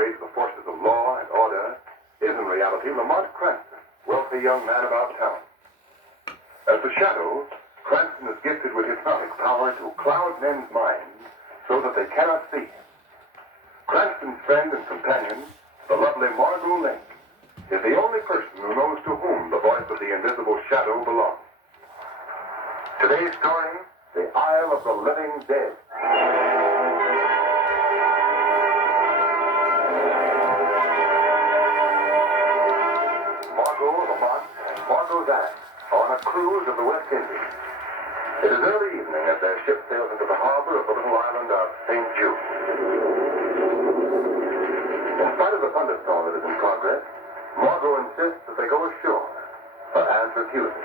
wage the forces of law and order is in reality Lamont Cranston, wealthy young man about town. As the Shadow, Cranston is gifted with hypnotic power to cloud men's minds so that they cannot see. Cranston's friend and companion, the lovely Margot Link, is the only person who knows to whom the voice of the invisible Shadow belongs. Today's story, The Isle of the Living Dead. Margot, Lamont, and Margot's aunt are on a cruise of the West Indies. It is early evening as their ship sails into the harbor of the little island of St. Jude. In spite of the thunderstorm that is in progress, Margot insists that they go ashore, her aunt refuses.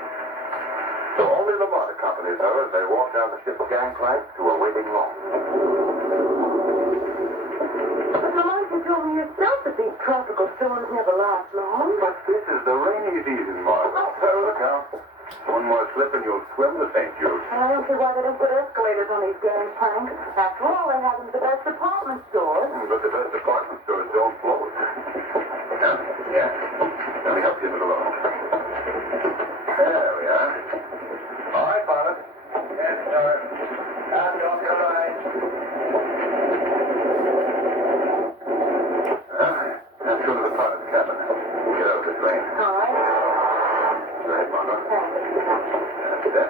So only Lamont accompanies her as they walk down the ship's gangplank to a waiting launch. But Lamont, you told me yourself that these tropical storms never last long. But this is the rainy season, Margot. Look out. One more slip and you'll swim to St. Jude. And I don't see why they don't put escalators on these gangplanks. After all, they have them at the best department stores. But the best department stores don't float. Yeah. Let me help you a little along. There we are. All right, pilot. Yes, sir. Hand off your line. Let's go to the pilot's cabin. We'll get out of this rain. All right. Go ahead, Margot. That's it.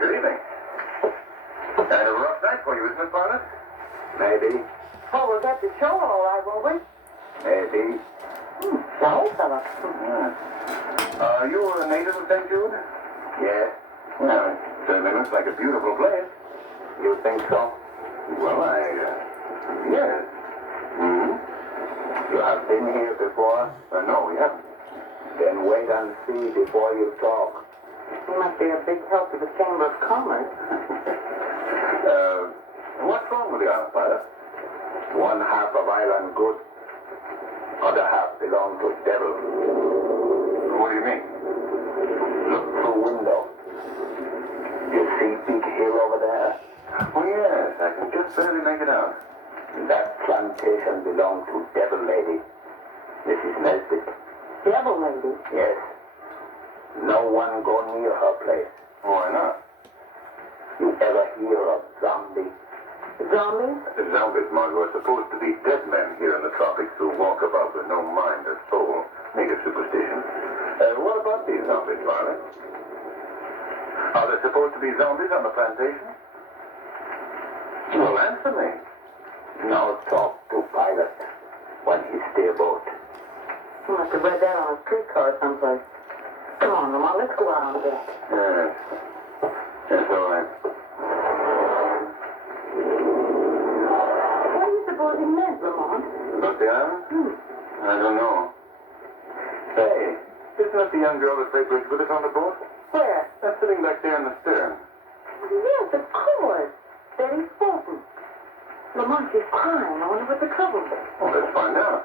Good evening. Kind of a rough night for you, isn't it, pilot? Maybe. Oh, we'll get the show all right, won't we? Maybe. So, fella. Are you a native of St. Jude? Yes. Well, it certainly looks like a beautiful place. You think so? Well, yes. Hmm? You have been here before? No, we haven't. Then wait and see before you talk. You must be a big help to the Chamber of Commerce. What's wrong with the island, pilot? One half of island good. Other half belong to devil. What do you mean? Look through window. You see big hill over there? Oh, yes. I can just barely make it out. That plantation belongs to devil lady, Mrs. Nesbit. Devil lady? Yes. No one go near her place. Why not? You ever hear of zombie? Zombies? Zombies, Margot, are supposed to be dead men here in the tropics who walk about with no mind or soul. Native superstition. What about these zombies, Marley? Are there supposed to be zombies on the plantation? Well, answer me. Now talk to pilot when he steer boat. You must have read that on a streetcar someplace. Come on, Lamont, let's go out on deck. Yes. Yes, all right. What do you suppose he meant, Lamont? About the island? I don't know. Say, isn't that the young girl that played bridge with us on the boat? Where? That's sitting back there in the stern. Yes, of course. Betty Fulton. Lamont, she's crying. I wonder what the trouble is. Well, let's find out.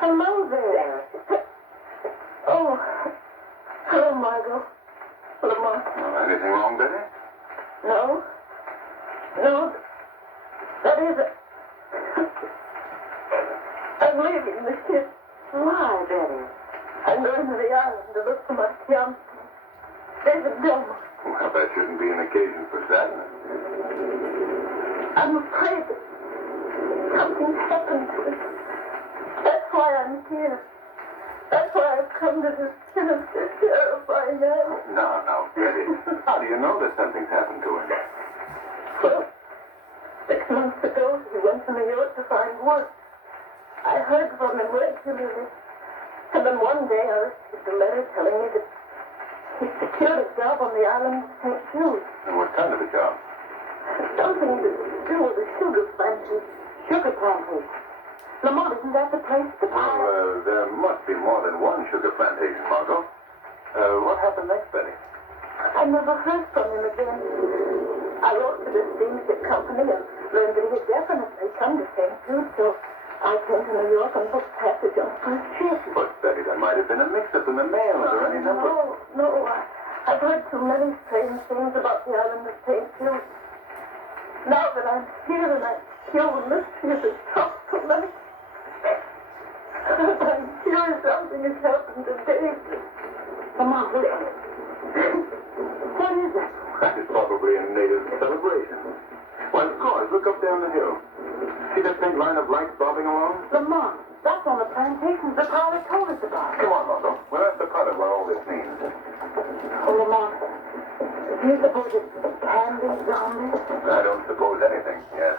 Hello there. Oh. Hello, Margot. Lamont. Well, anything wrong, Betty? No. No. That is it. I'm leaving the ship. Why, Betty? I'm going to the island to look for my fiancé, David Gilmore. Well, that shouldn't be an occasion for sadness. I'm afraid that something's happened to us. That's why I'm here. That's why I've come to this sinister, terrifying island. Now, Betty. How do you know that something's happened to him? Well, 6 months ago, he went to New York to find work. I heard from him regularly. And then one day I received a letter telling me that he secured a job on the island of St. Jude. And what kind of a job? Something to do with a sugar plantation. Sugar plantation. Lamont, isn't that the place? Well, there must be more than one sugar plantation, Margot. What happened next, Betty? I never heard from him again. I wrote to the steamship company and learned that he had definitely come to St. Jude, so I came to New York and booked passage on first ship. But, Betty, there might have been a mix-up in the mail. Is there any number? No. I've heard too many strange things about the island of St. Jude. Now that I'm here and I you will see the top tonight. I'm sure something has happened to David. Come on, listen. What is it? That is probably a native celebration. Why, of course. Look up down the hill. See that faint line of light bobbing along? Lamont, that's on the plantations the pilot told us about. Come on, Monzo. We'll ask the pilot what all this means. Oh, Lamont, do you suppose it can be zombies? I don't suppose anything, yes.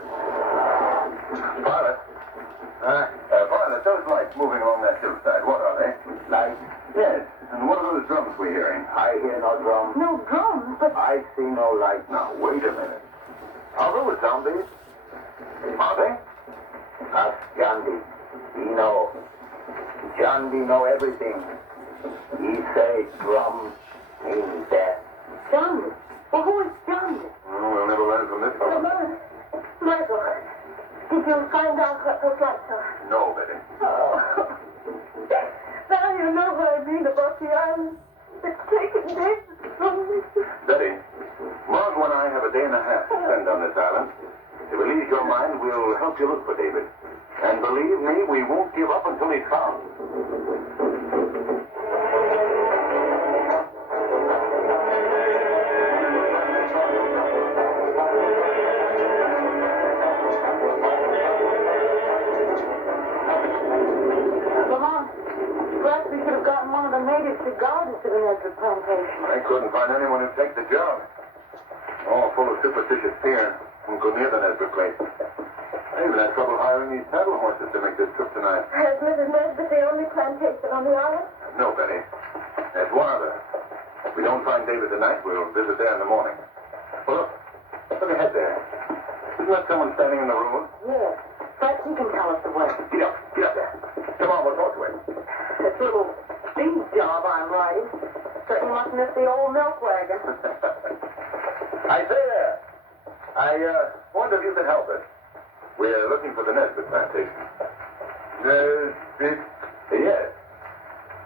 Pilot? Pilot, those lights moving along that hillside, what are they? Lights? Yes. And what are those drums we're hearing? I hear no drums. No drums, but... I see no light. Now, wait a minute. Are those zombies? Are they? Ask Gandhi. He know. Gandhi know everything. He say drum means death. Johnny? Well, who is Johnny? We'll never learn from this fellow. Michael, did you find out what those lights are? No, Betty. Oh. Now you know what I mean about the island. It's taken days from me. Betty, Margot and I have a day and a half to spend on this island. If it leaves your mind, we'll help you look for David. And believe me, we won't give up until he's found. Lamont, perhaps we should have gotten one of the natives to guard us to the Nesbitt plantation. I couldn't find anyone who'd take the job. All full of superstitious fear. Won't go near the Nesbitt place. I even had trouble hiring these saddle horses to make this trip tonight. Is Mrs. Nesbitt the only plantation on the island? No, Betty. There's one other. If we don't find David tonight, we'll visit there in the morning. Well, look ahead there. Isn't that someone standing in the road? Yes. Perhaps he can tell us the way. Get up there. Come on, we'll talk to him. This little steam job I'm riding certainly must miss the old milk wagon. I say there. I wonder if you can help us. We're looking for the Nesbitt plantation. Nesbitt. Yes.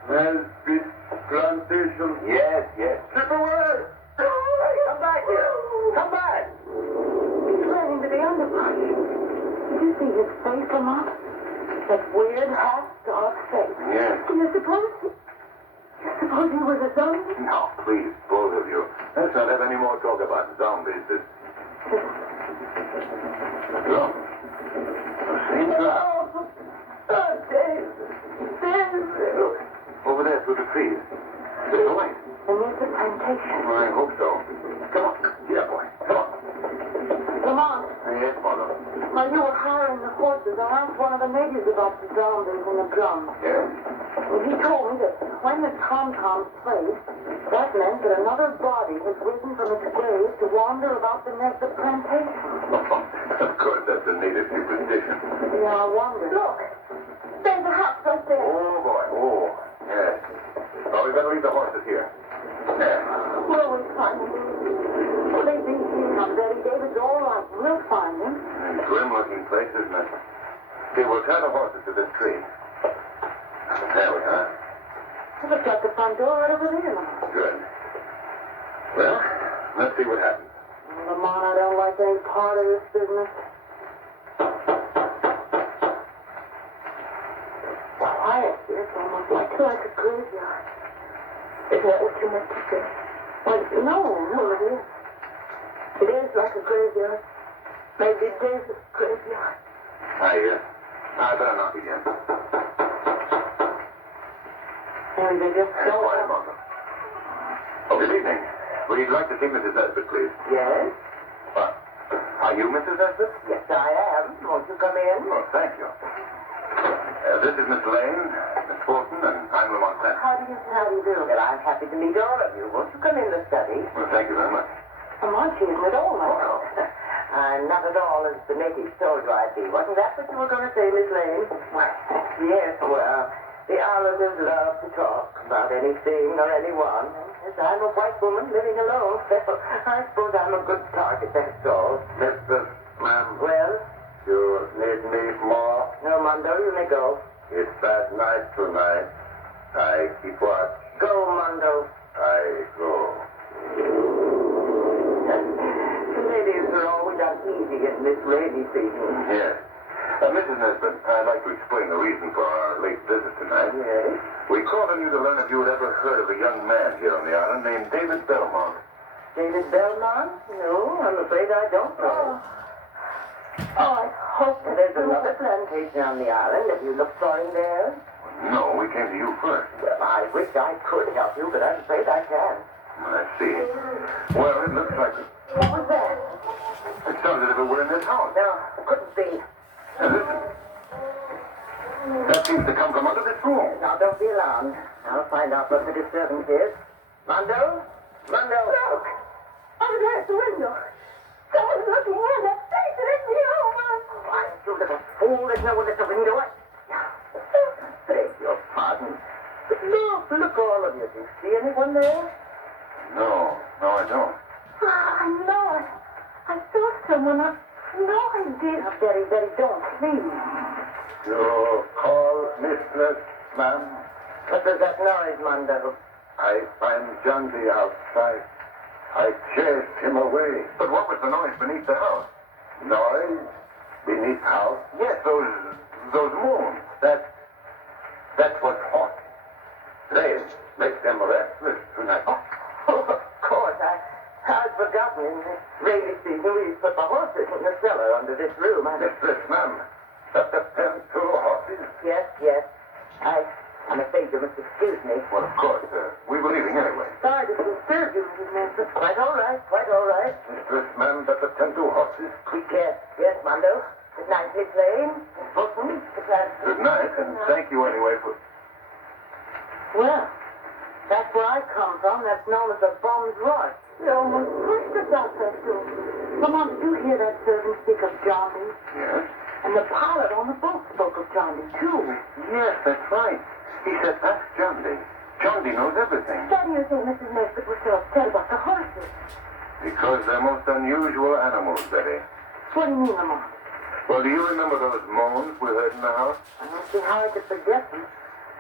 Nesbitt plantation. Yes. Slip away. Come back here. Come back. He's running into the underbrush. Did you see his face, Lamont? That weird, half-dark face. Yes. Do you suppose he was a zombie? Now, please, both of you. Let's not have any more talk about zombies. Look. The same guy. Oh, Dave. Look. Over there through the trees. There's a light. And there's the plantation. I hope so. Come on. Get up, boy. Come on. Lamont, Yes, Mother. while you were hiring the horses, I asked one of the natives about the zombies and the drums. Yes? Well, he told me that when the tom-toms played, that meant that another body had risen from its grave to wander about the Nesbitt plantation. Of course, that's a native superstition. Yeah, I wonder. Look, there's a house right there. Oh, boy. Oh, yes. Oh, we better leave the horses here. There. Where will we find him? Well, they've been here on Betty David's all right. We'll find him. Grim-looking place, isn't it? See, we'll tie the horses to this tree. There we are. It looks like the front door right over there. Good. Well, let's see what happens. Lamont, I don't like any part of this business. Quiet here. It's almost like a graveyard. Isn't that what you meant to say? Well, no, it is. It is like a graveyard. Maybe it is a graveyard. I better knock again. And they just go Quiet, on. Martha. Oh, good evening. We'd like to see Mrs. Nesbitt, please. Yes? What? Are you Mrs. Nesbitt? Yes, I am. Won't you come in? Oh, thank you. This is Miss Lane, Miss Fulton, and I'm Lamont Clancy. How do you do? Well, I'm happy to meet all of you. Won't you come in the study? Well, thank you very much. Lamont, she isn't at all like Well, I'm not at all as the natives told you I'd be. Wasn't that what you were going to say, Miss Lane? Yes, well, the islanders love to talk about anything or anyone. As I'm a white woman living alone, so I suppose I'm a good target, that's all. Mrs. Ma'am, Well, you need me more? no, Mondo, you may go. It's bad night tonight. I keep watch. Go, Mondo. I go. The ladies are always on easy in this rainy season. Yes. Mrs. Nesbitt, I'd like to explain the reason for our late visit tonight. Yes? We called on you to learn if you had ever heard of a young man here on the island named David Belmont. David Belmont? No, I'm afraid I don't know. Oh, I hope There's another plantation on the island. Have you looked for him there? No, we came to you first. Well, I wish I could help you, but I'm afraid I can't. I see. Well, it looks like What was that? it sounds as if it were in this house. No, couldn't be. Now, listen. That seems to come from under this room. Now, don't be alarmed. I'll find out what the disturbance is. Mondo? Mondo? Look! Over there at the window. Someone's looking in. That face it isn't you. Why, you little fool, there's no one at the window. Beg your pardon. But look all of you. Do you see anyone there? No, I don't. I know it. I saw someone. I know I did. Now, Betty, don't, please. You call Mistress, ma'am? What was that noise, Mondo? I find John D. outside. I chased him away. But what was the noise beneath the house? Noise? Beneath house? Yes, those moons. That's what's hot. They make them restless tonight. Oh, of course. I'd forgotten. In this rainy season, we put the horses in the cellar under this room. Mistress, ma'am, that the pen two horses? Yes. I'm afraid you must excuse me. Well, of course, we were leaving anyway. Sorry to disturb you, Mrs. Manson. Quite all right. Mistress, ma'am, that the ten two horses? Yes, Mondo. Good night, Miss Lane. Fulton, Good night, and thank you anyway for... Well, that's where I come from. That's known as the Bum's Rush. You almost pushed us out that door. Mama, did you hear that servant speak of John D? Yes? And the pilot on the boat spoke of John D, too. Yes, that's right. He said, ask John D. John D knows everything. Why do you think Mrs. Nesbitt was so upset about the horses? Because they're most unusual animals, Betty. What do you mean, Mama? Well, do you remember those moans we heard in the house? I don't see how I could forget them.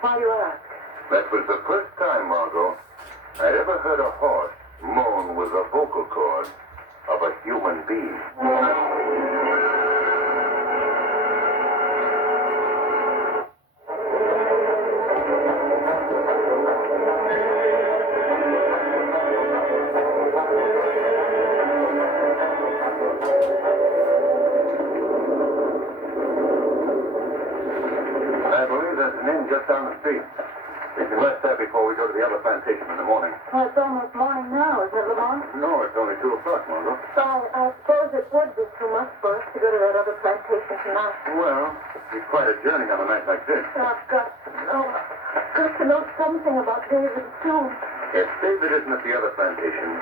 Why do you ask? That was the first time, Margot, I'd ever heard a horse moan with the vocal cords of a human being. I believe there's an inn just down the street. We can rest there before we go to the other plantation in the morning. Well, it's almost morning now, isn't it, Lamont? No, it's only 2 o'clock, Margot. I suppose it would be too much for us to go to that other plantation tonight. Well, it's quite a journey on a night like this. I've got to know something about David, too. If David isn't at the other plantation,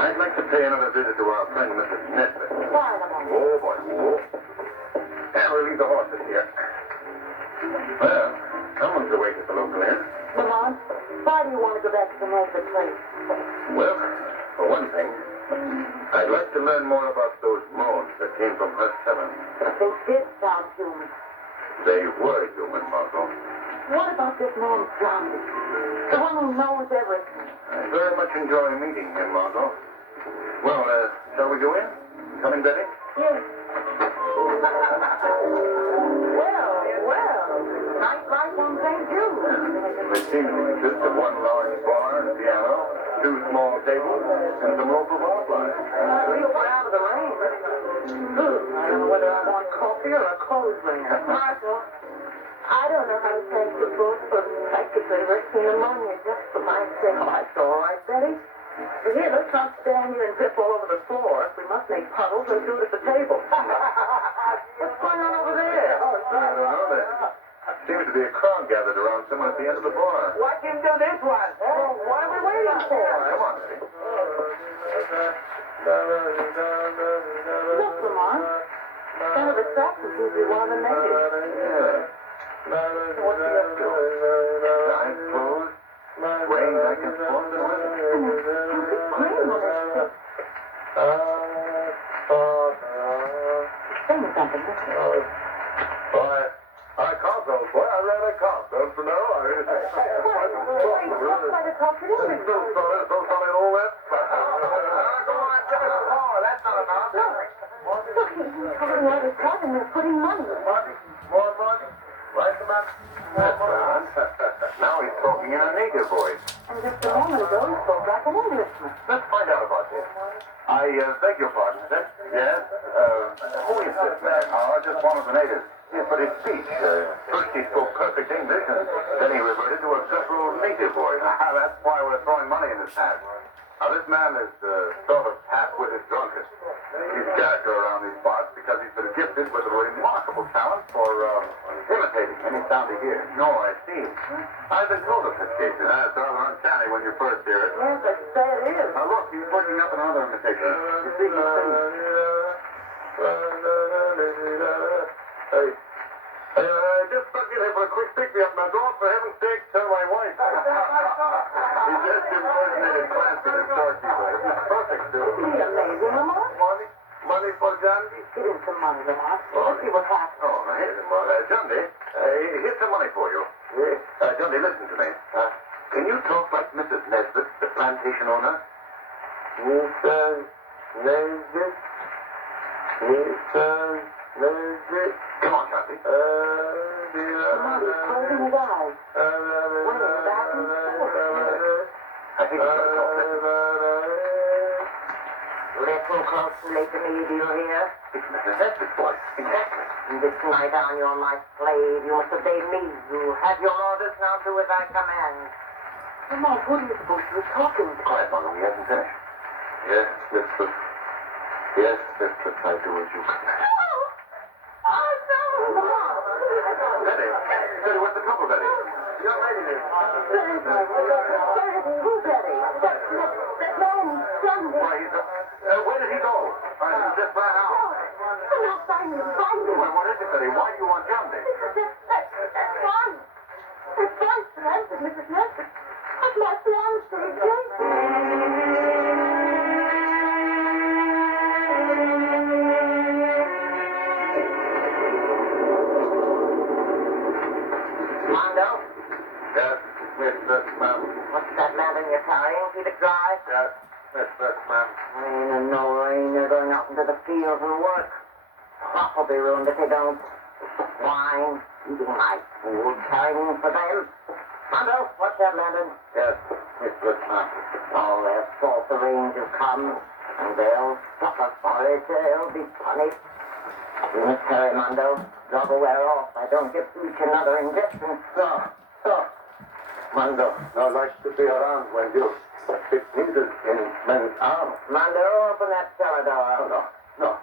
I'd like to pay another visit to our friend, Mrs. Nesbitt. Why, Lamont? Oh, boy, whoa. And we'll leave the horses here. Well, someone's awake at the local inn. Lamont, why do you want to go back to the Nesbitt place? Well, for one thing, I'd like to learn more about those moans that came from her cellar. They did sound human. They were human, Margot. What about this man, John D? The one who knows everything. I very much enjoy meeting him, Margot. Well, shall we go in? Coming, Betty? Yes. Well, night life on St. Jude. It seems to consist of one large bar and piano, 2 small tables, and some rope of outline. At least we're out of the rain. I don't know whether I want coffee or a clothes wringer. Margot, I don't know how to thank you both for practically risking pneumonia just for my sake. Oh, that's all right, Betty. Here, let's not stand here and drip all over the floor. If we must make puddles, we'll do it at the table. What's going on over there? I don't know. There seems to be a crowd gathered around someone at the end of the bar. What can do this one? Well, what are we waiting for? Come on, Betty. Look, Lamont. Senator Saxon seems to be one of the natives. Yeah. What's he up to? Eyes closed, swaying back and forth. Green on his stick. Say me something. Boy, I can't, old boy. I really can't. Don't you know? Try to talk to him. So solid all that. Go on, give us a call. That's not enough. Look, he's pulling out his gun and they're putting money. Money? More money? Right about that's right. Now he's talking in a native voice. And just a moment ago, he spoke like an Englishman. Let's find out about this. I beg your pardon, sir. Yes? Who is this man? Oh, just one of the natives. Yes, but his speech. First he spoke perfect English, and then he reverted to a guttural native voice. That's why we're throwing money in his hat. Now, this man is sort of half-witted drunkard. He's character around these parts because he's been gifted with a remarkable talent for imitating any sound he hears. No, I see. I've been told of this case. It's rather uncanny when you first hear it. Yes, I say it is. Now, look, he's working up another imitation. You see, he's singing. Hey, I just stuck in here for a quick pick-me-up. Now, don't, for heaven's sake, tell my wife. He just impersonated Clancy, the storekeeper. It was perfect, too. Isn't he amazing, Lamont? Money? Money for Johnny? Give him some money, Lamont. Let's see what happens. Oh, here's some money. Johnny, here's some money for you. Johnny, listen to me. Can you talk like Mrs. Nesbit, the plantation owner? Mrs. Nesbit? Mrs. Nesbit? Come on, Johnny. Lamont, he's closing his eyes. Wait, the bathroom's full. I think he's going to talk. Listen closely to me, do you hear? It's Mrs. Nesbit's voice. Exactly. From this night on, you're my slave. You must obey me. You have your orders, now do as I command. Lamont, who do you suppose you were talking to? Quiet, Mother, we haven't finished. Yes, mistress. Yes, mistress, I do as you command. Betty, what's the trouble, Betty? Young lady there. Betty, who Betty? That man, Sunday. Why, where did he go? He just ran out. I'm not finding him. Well, what is it, Betty? Why do you want Johnny? That's fine. That's fine, Francis, Mrs. Nesbit. That's my fiancé, Jason. Mondo, Yes, mistress, ma'am. what's that lantern you're carrying? Keep it dry. Yes, mistress, ma'am. Rain and no rain, they're going out into the fields and work. Crop will be ruined if they don't. Swine, eating my food, carrying for them. Mondo, what's that lantern? Yes, mistress, ma'am. All their fault the rains have come, and they'll suffer for it. They'll be punished. You must hurry, Mondo. Drop will wear off. I don't give each another injection. No. Mondo, no like to be around when you stick needles in men's arms. Mondo, open that cellar door. No,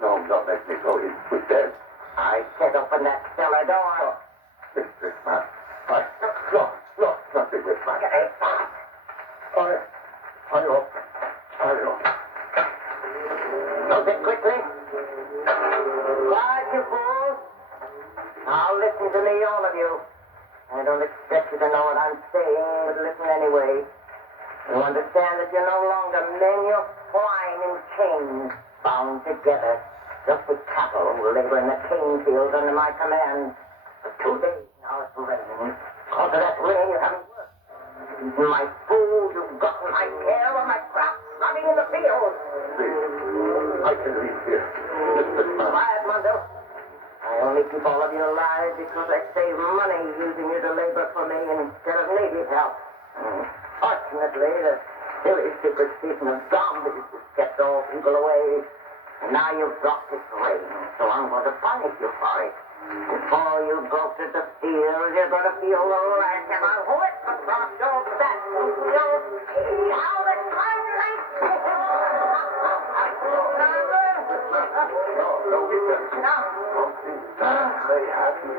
don't let me go in with them. I said open that cellar door. Mistress, ma'am. No, nothing with my I hope. Close it quickly. Quiet, you fools. Now listen to me, all of you. I don't expect you to know what I'm saying, but listen anyway. You understand that you're no longer men, you're swine in chains, bound together, just with cattle who labor in the cane fields under my command. For 2 days now it's raining. Because of that rain, you haven't worked. My food, you've gotten my care, or my crops running in the fields. Please, I can leave here. Mistress, ma'am. Quiet, Mondo. I only keep all of you alive because I save money using you to labor for me instead of native help. Fortunately, the silly superstition of zombies has kept all people away. And now you've dropped this rain, so I'm going to punish you for it. Before you go to the field, you're going to feel the lash of a whip across your back. You'll see how the sunlight... No, get them. No. They have me.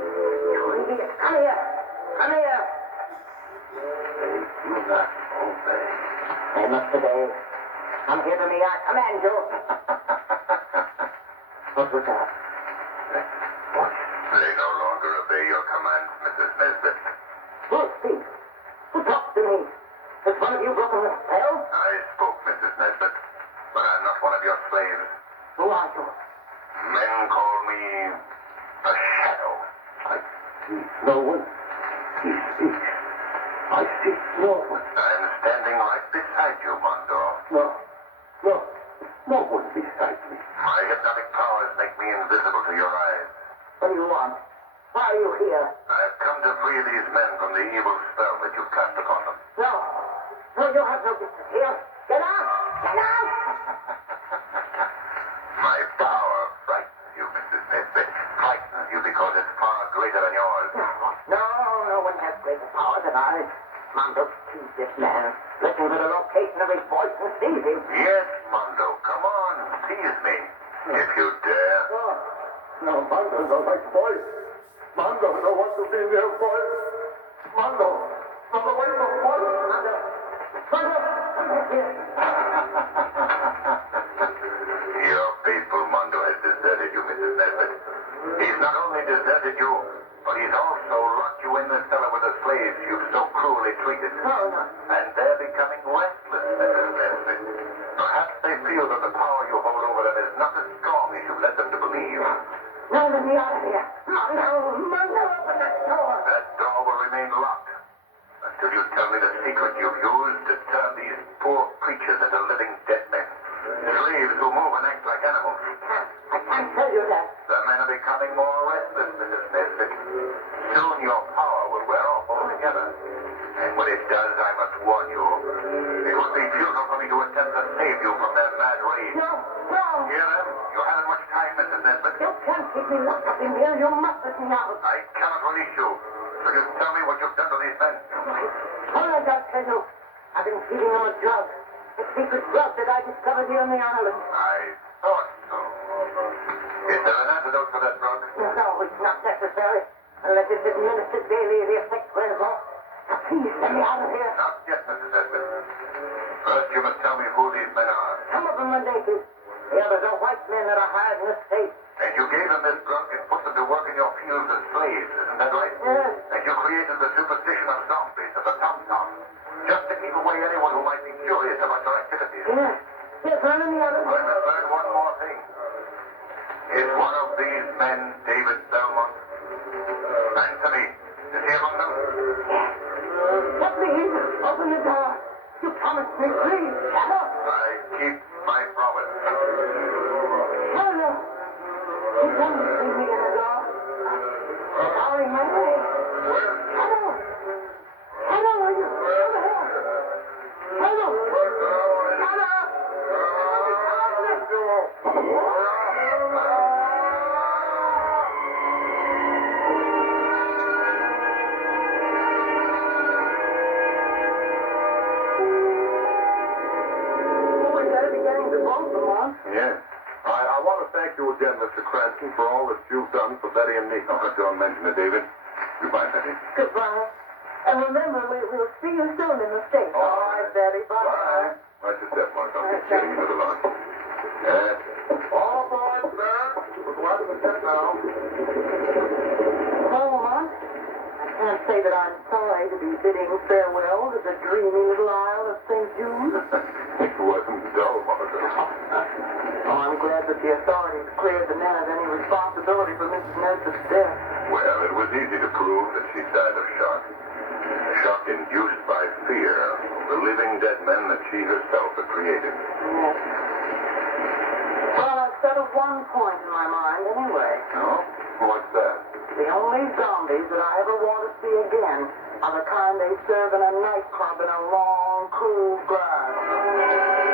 You idiot, come here. Come here. They do not obey. I must obey. Come here to me, I command you. What was that? They no longer obey your commands, Mrs. Nesbit. Who speaks? Who talks to me? Has one of you broken the spell? I spoke, Mrs. Nesbit, but I'm not one of your slaves. Who are you? Men call me a shadow. I see no one. He speaks. I see no one. I'm standing right beside you, Mondo. No one beside me. My hypnotic powers here? I've come to free these men from the evil spell that you've cast upon them. No. No, you have no business here. Get out! Get out! My power frightens you, Mrs. Nesbit. Frightens you because it's far greater than yours. No, no one has greater power than I. Mondo, seize this man. Listen to the location of his voice and seize him. Yes, Mondo, come on, seize me. If you dare. No, Mondo don't like boys. Mondo don't want to be near boys. Mondo, run away from boys. Mondo, come back here. Your faithful Mondo has deserted you, Mrs. Nesbit. He's not only deserted you, but he's also locked you in the cellar with the slaves you've so cruelly treated. No, no. And they're becoming restless, Mrs. Nesbit. Perhaps they feel that the power you hold over them is not as strong as you've led them to believe. No, let me out of here. Mondo, open that door. That door will remain locked until you tell me the secret you've used to turn these poor creatures into living dead men. Slaves who move and act like animals. I can't tell you that. The men are becoming more restless, Mrs. Nesbit. Soon your power will wear off altogether. And when it does, I must warn you. It would be futile for me to attempt to save you from their mad rage. No. Hear them? You haven't much time, Mrs. Nesbit. You can't keep me locked up in here. You must let me out. I cannot release you. So you tell me what you've done to these men. All I got to tell you, I've been feeding them a drug. A secret drug that I discovered here on the island. I thought so. Is there an antidote for that drug? No, it's not necessary. Unless it's administered daily, the effect wears off. Now, please, let me out of here. Not yet, Mrs. Nesbit. First, you must tell me who these men are. Some of them are naked. The others are white men that are hired in the States. And you gave them this drug and put them to work in your fields as slaves, isn't that right? Yes. And you created the superstition of zombies of the tom-tom, just to keep away anyone who might be curious about your activities. Yes. Yes, run in the other I must learn one more thing. Is one of these men David Belmont? Answer me. Is he among them? Let me in. Open the door. You promised me, please. Shut up. I keep my promise. Hello. You promised to leave me in the door. Sorry, my way. Hello. Hello, are you still there? Hello. Shut up. We're better be getting to both of them, Yes. I want to thank you again, Mr. Cranston, for all that you've done for Betty and me. Oh, don't mention it, David. Goodbye, Betty. Goodbye. And remember, we'll see you soon in the States. All right, Betty. Bye. Watch your step, Mark. I'll get getting into the launch. Yes. All aboard, sir. We're going to the ship now. Well, Lamont, I can't say that I'm sorry to be bidding farewell to the dreamy little Isle of St. Jude. It wasn't dull, Margaret. Oh, I'm glad that the authorities cleared the men of any responsibility for Mrs. Nesbitt's death. Well, it was easy to prove that she died of shock. Shock induced by fear of the living dead men that she herself had created. Yes. Well, I've settled one point in my mind anyway. No? What's that? The only zombies that I ever want to see again are the kind they serve in a nightclub in a long, cool grass.